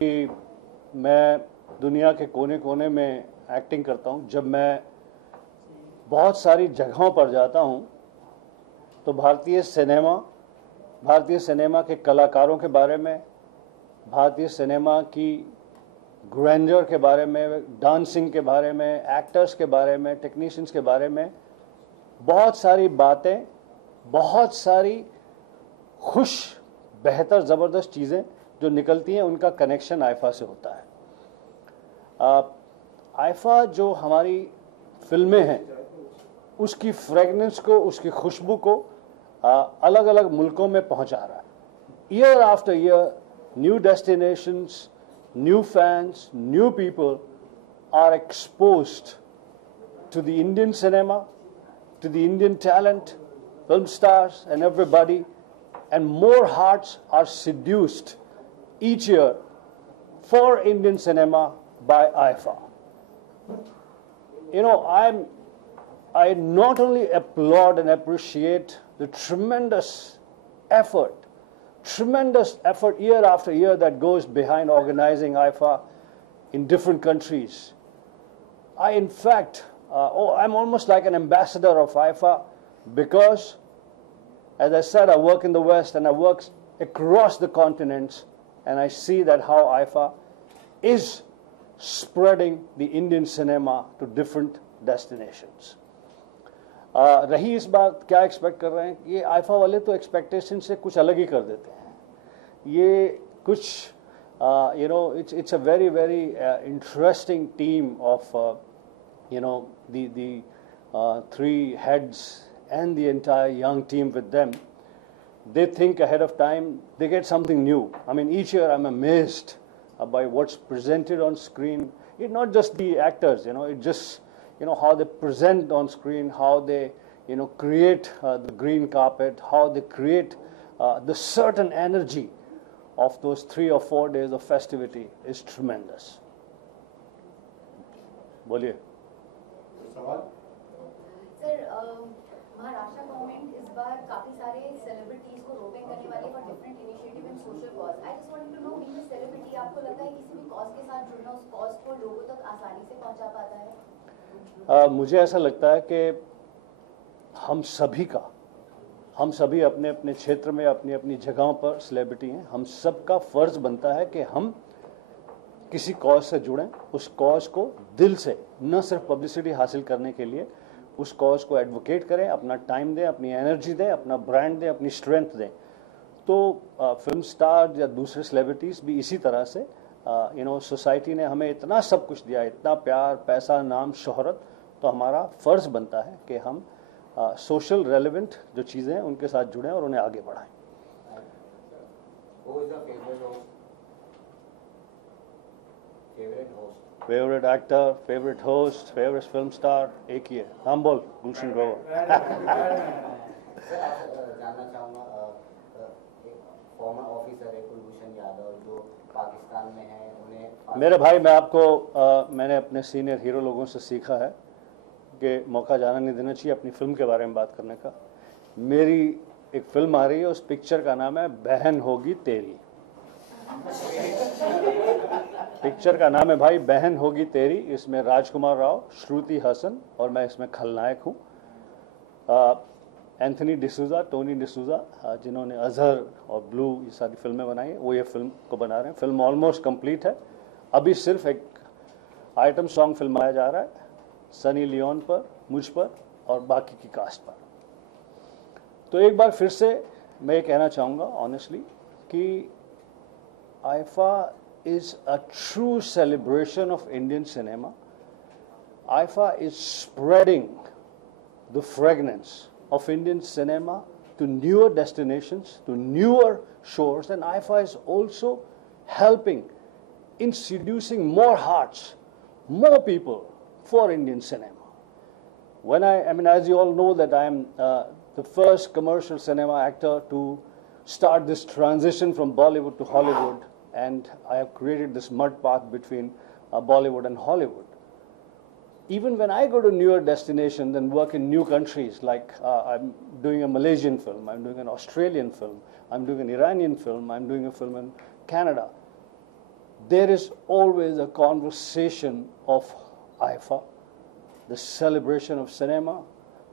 कि मैं दुनिया के कोने कोने में एक्टिंग करता हूँ। जब मैं बहुत सारी जगहों पर जाता हूँ तो भारतीय सिनेमा के कलाकारों के बारे में, भारतीय सिनेमा की ग्रैंडर के बारे में, डांसिंग के बारे में, एक्टर्स के बारे में, टेक्नीशियंस के बारे में बहुत सारी बातें, बहुत सारी खुश, बेहतर, ज़बरदस्त चीज़ें जो निकलती हैं, उनका कनेक्शन आईफा से होता है। आईफा जो हमारी फिल्में हैं उसकी फ्रेगनेंस को, उसकी खुशबू को अलग अलग मुल्कों में पहुंचा रहा है। Year after year new destinations, new fans, new people are exposed to the Indian cinema, to the Indian talent, film stars and everybody, and more hearts are seduced each year for Indian cinema by IFA. You know, I not only applaud and appreciate the tremendous effort year after year that goes behind organizing IFA in different countries. In fact, I'm almost like an ambassador of IFA because, as I said, I work in the West and I work across the continents, and I see that how IFA is spreading the Indian cinema to different destinations. रही इस बात क्या expect कर रहे हैं, ये IIFA वाले तो एक्सपेक्टेशन से कुछ अलग ही कर देते हैं। ये कुछ it's a very interesting team of the three heads and the entire young team with them. They think ahead of time, they get something new. I mean, each year I'm amazed by what's presented on screen. It's not just the actors, it just how they present on screen, how they create the green carpet, how they create the certain energy of those 3 or 4 days of festivity is tremendous. बोलिए। सवाल sir, Maharashtra government इस बार काफी सारे celebrities को roping करने वाली है for different initiative and social cause. I just wanted to know, being a celebrity, आपको लगता है किसी भी कॉज के साथ जुड़ना उस कॉज को लोगों तक आसानी से पहुंचा पाता है? मुझे ऐसा लगता है कि हम सभी अपने अपने क्षेत्र में अपनी अपनी जगहों पर सेलिब्रिटी हैं। हम सबका फर्ज बनता है कि हम किसी कॉज से जुड़ें, उस कॉज को दिल से, न सिर्फ पब्लिसिटी हासिल करने के लिए, उस कॉज को एडवोकेट करें, अपना टाइम दें, अपनी एनर्जी दें, अपना ब्रांड दें, अपनी स्ट्रेंथ दें। तो फिल्म स्टार या दूसरे सेलिब्रिटीज़ भी इसी तरह से सोसाइटी ने हमें इतना सब कुछ दिया, इतना प्यार, पैसा, नाम, शोहरत, तो हमारा फ़र्ज़ बनता है कि हम सोशल रेलेवेंट जो चीज़ें हैं उनके साथ जुड़ें और उन्हें आगे बढ़ाएं। Favourite actor, favourite host, favourite film star एक ही है। नाम बोल। गुलशन ग्रोवर। जानना चाहूँगा, फॉर्मर ऑफिसर है कुलभूषण यादव जो पाकिस्तान में है, उन्हें मेरे भाई, मैंने अपने सीनियर हीरो लोगों से सीखा है कि मौका जाना नहीं देना चाहिए अपनी फिल्म के बारे में बात करने का। मेरी एक फिल्म आ रही है, उस पिक्चर का नाम है बहन होगी तेरी। पिक्चर का नाम है भाई बहन होगी तेरी। इसमें राजकुमार राव, श्रुति हसन और मैं इसमें खलनायक हूँ। एंथनी डिसूजा, टोनी डिसूजा, जिन्होंने अजहर और ब्लू ये सारी फिल्में बनाई हैं, वो ये फिल्म को बना रहे हैं। फिल्म ऑलमोस्ट कंप्लीट है। अभी सिर्फ एक आइटम सॉन्ग फिल्माया जा रहा है सनी लियोन पर, मुझ पर और बाकी की कास्ट पर। तो एक बार फिर से मैं ये कहना चाहूँगा ऑनेस्टली कि IIFA is a true celebration of Indian cinema. IFA is spreading the fragrance of Indian cinema to newer destinations, to newer shores, and IFA is also helping in seducing more hearts, more people for Indian cinema. As you all know that I am the first commercial cinema actor to start this transition from Bollywood to Hollywood, and I have created this mud path between Bollywood and Hollywood. even when I go to newer destinations and work in new countries, like I'm doing a Malaysian film, I'm doing an Australian film, I'm doing an Iranian film, I'm doing a film in Canada, there is always a conversation of IFA, the celebration of cinema,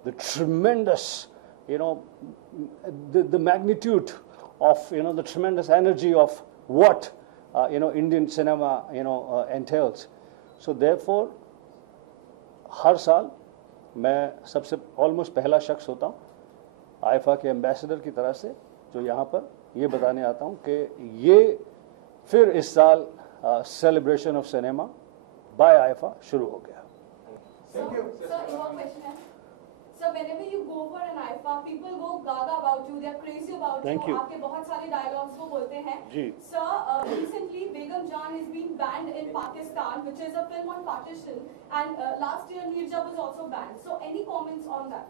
the tremendous, the magnitude of, the tremendous energy of what, Indian cinema, entails. So therefore, हर साल मैं सबसे almost पहला शख्स होता हूँ IIFA के ambassador की तरह से जो यहाँ पर ये बताने आता हूँ कि ये फिर इस साल celebration of cinema by IIFA शुरू हो गया. Thank you. Sir, your question है. So whenever you go for an IFA, people go gaga about you. They are crazy about Thank you. आपके बहुत सारे dialogues वो बोलते हैं. जी. Sir, recently Begum Jaan is being banned in Pakistan, which is a film on partition, and last year Mirja was also banned. So any comments on that?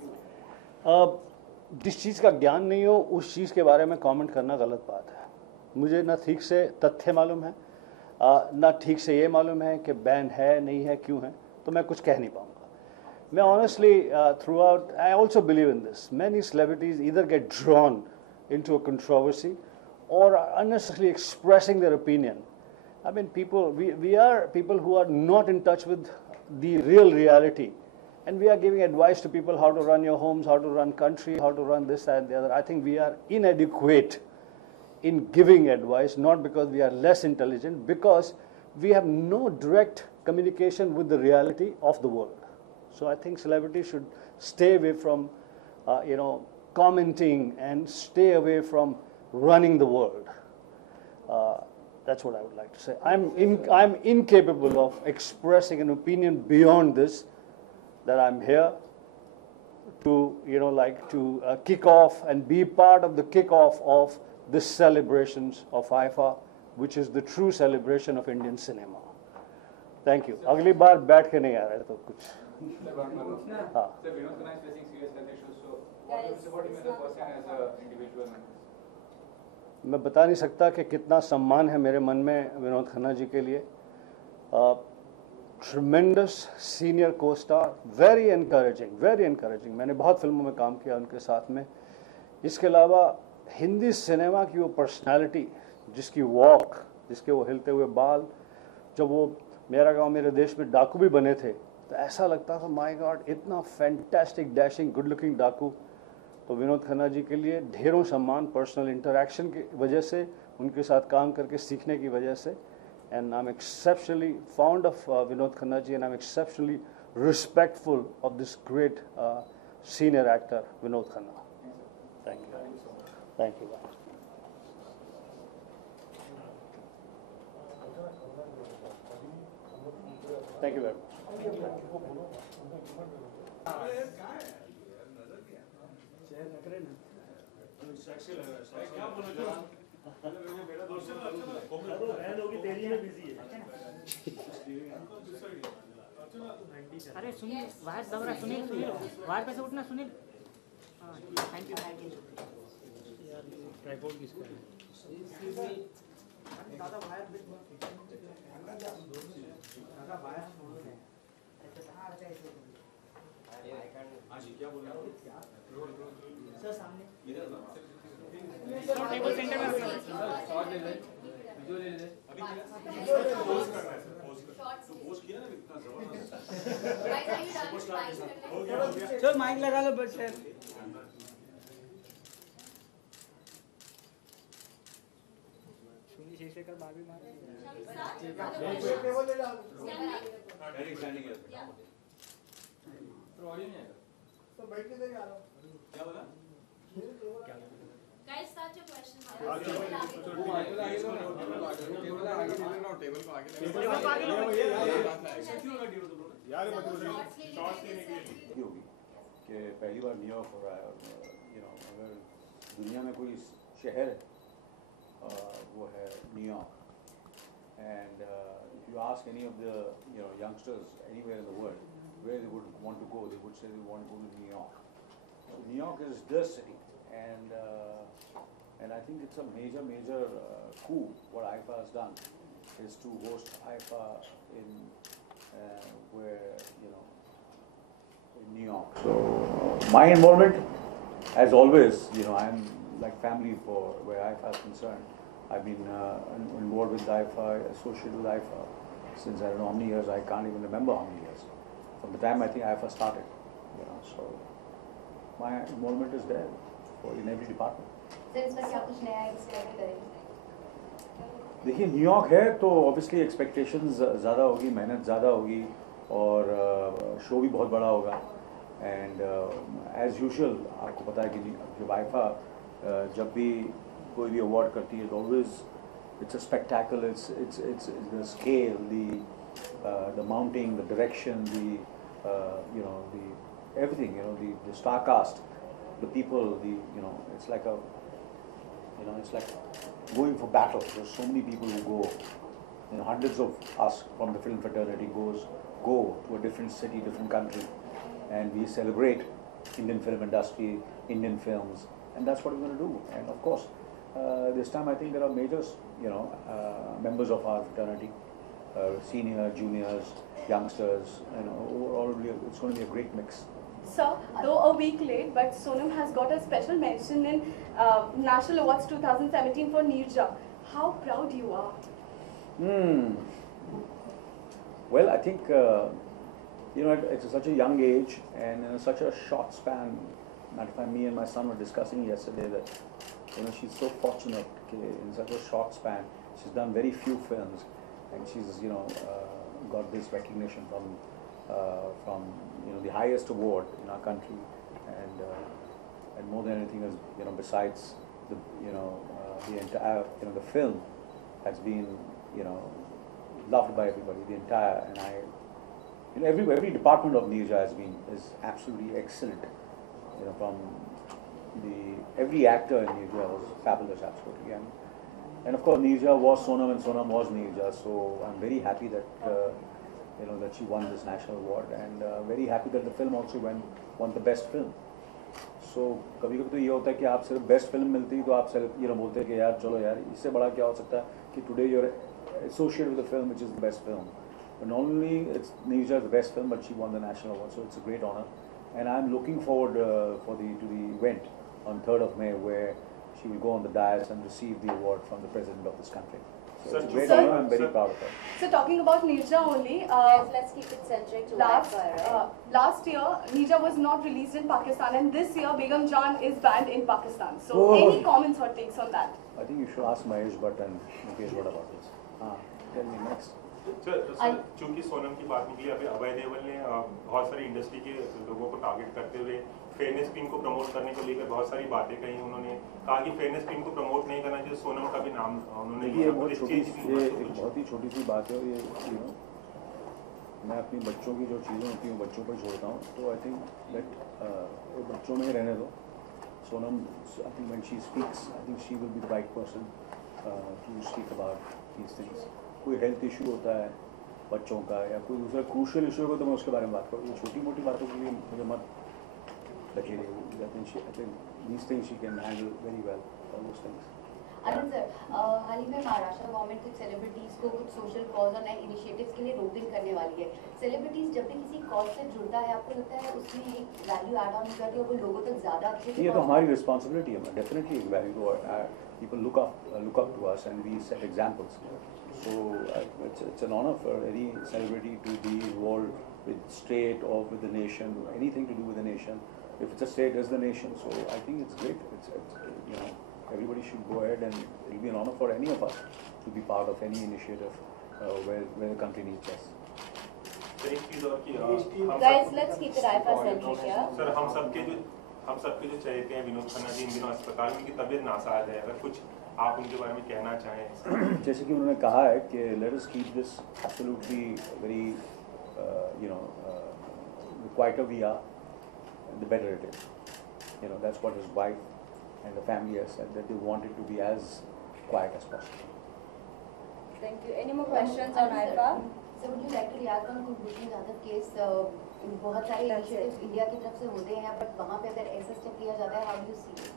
जिस चीज़ का ज्ञान नहीं हो उस चीज़ के बारे में कमेंट करना गलत बात है. मुझे ना ठीक से तथ्य मालूम है, ना ठीक से ये मालूम है कि बैन है नहीं है क्यों है, तो मैं कुछ कह नहीं पाऊँगा. मैं honestly throughout I also believe in this. Many celebrities either get drawn into a controversy or are unnecessarily expressing their opinion. I mean, we are people who are not in touch with the real reality, and we are giving advice to people how to run your homes, how to run country, how to run this and the other. I think we are inadequate in giving advice, not because we are less intelligent, because we have no direct communication with the reality of the world. So I think celebrities should stay away from, commenting and stay away from running the world. That's what I would like to say. I'm incapable of expressing an opinion beyond this, that I'm here to, kick off and be part of the kickoff of the celebrations of IFA, which is the true celebration of Indian cinema. Thank you. अगली बार बैठ के नहीं आ रहे तो कुछ. हाँ. मैं बता नहीं सकता कि कितना सम्मान है मेरे मन में विनोद खन्ना जी के लिए. ट्रिमेंडस सीनियर को स्टार, वेरी एनकरेजिंग. मैंने बहुत फिल्मों में काम किया उनके साथ में. इसके अलावा हिंदी सिनेमा की वो पर्सनालिटी, जिसकी वॉक, जिसके वो हिलते हुए बाल, जब वो मेरा गांव मेरे देश में डाकू भी बने थे तो ऐसा लगता था माय गॉड, इतना फैंटास्टिक डैशिंग गुड लुकिंग डाकू. तो विनोद खन्ना जी के लिए ढेरों सम्मान, पर्सनल इंटरेक्शन की वजह से, उनके साथ काम करके सीखने की वजह से. And I am exceptionally fond of Vinod Khanna ji, and I am exceptionally respectful of this great senior actor Vinod Khanna. Thank you. Thank you. Thank you very much. अरे सुनील बाहर दब रहा. सुनील बाहर पे से उठना सुनील. Thank you. ट्राइपॉड किसका है? दादा बाहर क्या बोल रहा हूँ सर सामने टेबल सेंटर में शॉट ले ले वीडियो ले ले अभी पोज कर रहा है सर. तो पोज किया ना इतना जबरदस्त. चल माइक लगा लो बस सर. शेखर बाबी मार टेबल ले डाल डायरेक्ट स्टैंडिंग है तो ऑडियो नहीं आएगा तो बैठ के इधर आ रहा हूं. क्या बोला? Guys start your question. Table को आगे लो यार शॉर्ट्स लेने के लिए कि पहली बार न्यूयॉर्क हो रहा है और अगर दुनिया में कोई शहर है वो है New York. And if you ask any of the youngsters anywhere in the world where they would want to go, they would say they want to go to New York. So New York is the city, and I think it's a major coup what IFA has done is to host IFA in where, in New York. So my involvement, as always, I'm like family for where IFA is concerned. I've been involved with IFA, associated with IFA since I don't know how many years. I can't even remember how many years. From the time I think IFA started, so my involvement is there in every department. Sir इस पर क्या कुछ नया expect करेंगे? देखिए New York है तो obviously expectations ज़्यादा होगी, मेहनत ज़्यादा होगी और शो भी बहुत बड़ा होगा एंड एज यूजुअल आपको पता है कि जब आईफा जब भी कोई भी अवार्ड करती है always it's a spectacle, it's the scale, the mounting, the direction, the everything, the star cast, the people, it's like it's like going for battle. There's so many people who go, hundreds of us from the film fraternity go to a different city, different country, and we celebrate Indian film industry, Indian films, and that's what we're going to do. And of course, this time I think there are major, members of our fraternity, senior, juniors, youngsters, it's going to be a great mix. Sir, though a week late, but Sonam has got a special mention in National Awards 2017 for Neerja. How proud you are? Well, I think, it's such a young age and in such a short span. Matter of fact, me and my son were discussing yesterday that, she's so fortunate in such a short span. She's done very few films and she's, got this recognition from the highest award in our country, and more than anything else, besides the the entire the film has been loved by everybody, the entire, and every department of Neerja is absolutely excellent, from every actor in Neerja was fabulous, absolutely, and of course Neerja was Sonam and Sonam was Neerja, so I'm very happy that that she won this national award, and very happy that the film also won the best film. So कभी-कभी तो ये होता है कि आप सिर्फ best film मिलती है तो आप सिर्फ बोलते हैं कि यार चलो यार इससे बड़ा क्या हो सकता है कि today you're associated with the film which is the best film. But not only it's Neerja the best film, but she won the national award, so it's a great honor, and I'm looking forward to the event on 3rd of May where she will go on the dais and receive the award from the president of this country. So it's a great honor. I'm very proud of her. So talking about Neerja only, Let's keep it centric to last IFA, right? last year Neerja was not released in Pakistan, and this year Begum Jaan is banned in Pakistan. So any comments or takes on that? I think you should ask Mahesh Bhatt and Mukesh what about this. Tell me next. Sir चूंकि सोनम की बात निकली, अभी अभय देओल ने बहुत सारी industry के लोगों को टारगेट करते हुए फेयरनेस फिल्म को प्रमोट करने को लेकर बहुत सारी बातें कही. उन्होंने कहा कि फेयरनेस फिल्म को प्रमोट नहीं करना चाहिए, सोनम का भी नाम उन्होंने ये एक बहुत ही छोटी सी बात है. ये मैं अपनी बच्चों की जो चीज़ें होती हैं बच्चों पर छोड़ता हूँ, तो आई थिंक दैट बच्चों में ही रहने दो. Sonam, I think when she speaks, I think she will be the right person to speak about these things. कोई हेल्थ इशू होता है बच्चों का या कोई दूसरा क्रूशियल इशू होगा तो मैं उसके बारे में बात करूँ. ये छोटी मोटी बातों के लिए मुझे मत लगे. I think these things she can handle very well, all those things. Anil sir, हाल ही में महाराष्ट्र गवर्नमेंट कुछ सेलिब्रिटीज को कुछ सोशल कॉज और नए इनिशिएटिव्स के लिए रोपिंग करने वाली है. सेलिब्रिटीज जब भी किसी कॉज से जुड़ता है, आपको लगता है उसमें एक वैल्यू ऐड ऑन करती है और वो लोगों तक ज़्यादा अच्छे से. ये तो हमारी रिस्पॉन्सिबिलिटी है. डेफिनेटली एक value. People look up to us and we set examples. So it's an honor for any celebrity to be involved with state or with the nation, anything to do with the nation. If it's a state, it's the nation. So I think it's great. It's everybody should go ahead, and it'll be an honor for any of us to be part of any initiative where the country needs us. एक चीज और की Guys, let's keep it IFA centric here. Sir हम सबके जो चहेते हैं विनोद खन्ना जी इन दिनों अस्पताल में, उनकी तबीयत नासाज है, अगर कुछ आप उनके बारे में कहना चाहें. जैसे कि उन्होंने कहा है कि let us keep this absolutely very the quieter we are, the better it is. That's what his wife and the family has said, that they want it to be as quiet as possible. Thank you. Any more questions on IFA? So would you like to react on Kulbhushan Jadhav case? बहुत सारे initiatives India की तरफ से होते हैं, but वहाँ पे अगर ऐसा स्टेप लिया जाता है, how do you see it?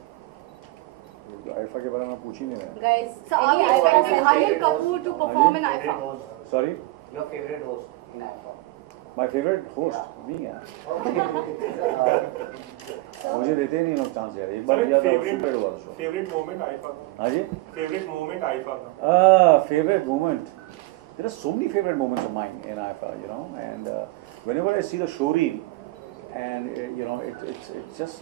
IFA के बारे में पूछ ही नहीं रहे. Guys, So are we expecting Anil Kapoor to perform in IFA? Sorry? Your favorite host in IFA? My favourite host me है। मुझे देते नहीं लोग चांस यार। एक बार दिया था सुपर हुआ शो। फेवरेट मोमेंट आईफा का? हाँ जी, फेवरेट मोमेंट आईफा का? favorite moment. There are so many favorite moments of mine in IFA, you know, and whenever I see the show reel, and you know, it's just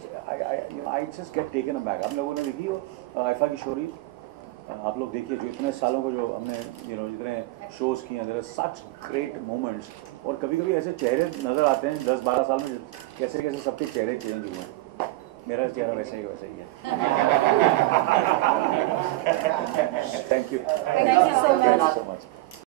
I just get taken aback. आप लोगों ने देखी हो IFA की show reel? आप लोग देखिए, जो इतने सालों को जो हमने जितने शोज किए हैं, there are such great moments. और कभी-कभी ऐसे चेहरे नजर आते हैं 10-12 साल में, कैसे कैसे सबके चेहरे चेंज हुए हैं। मेरा चेहरा वैसा ही है। Thank you. Thank you so much. So much.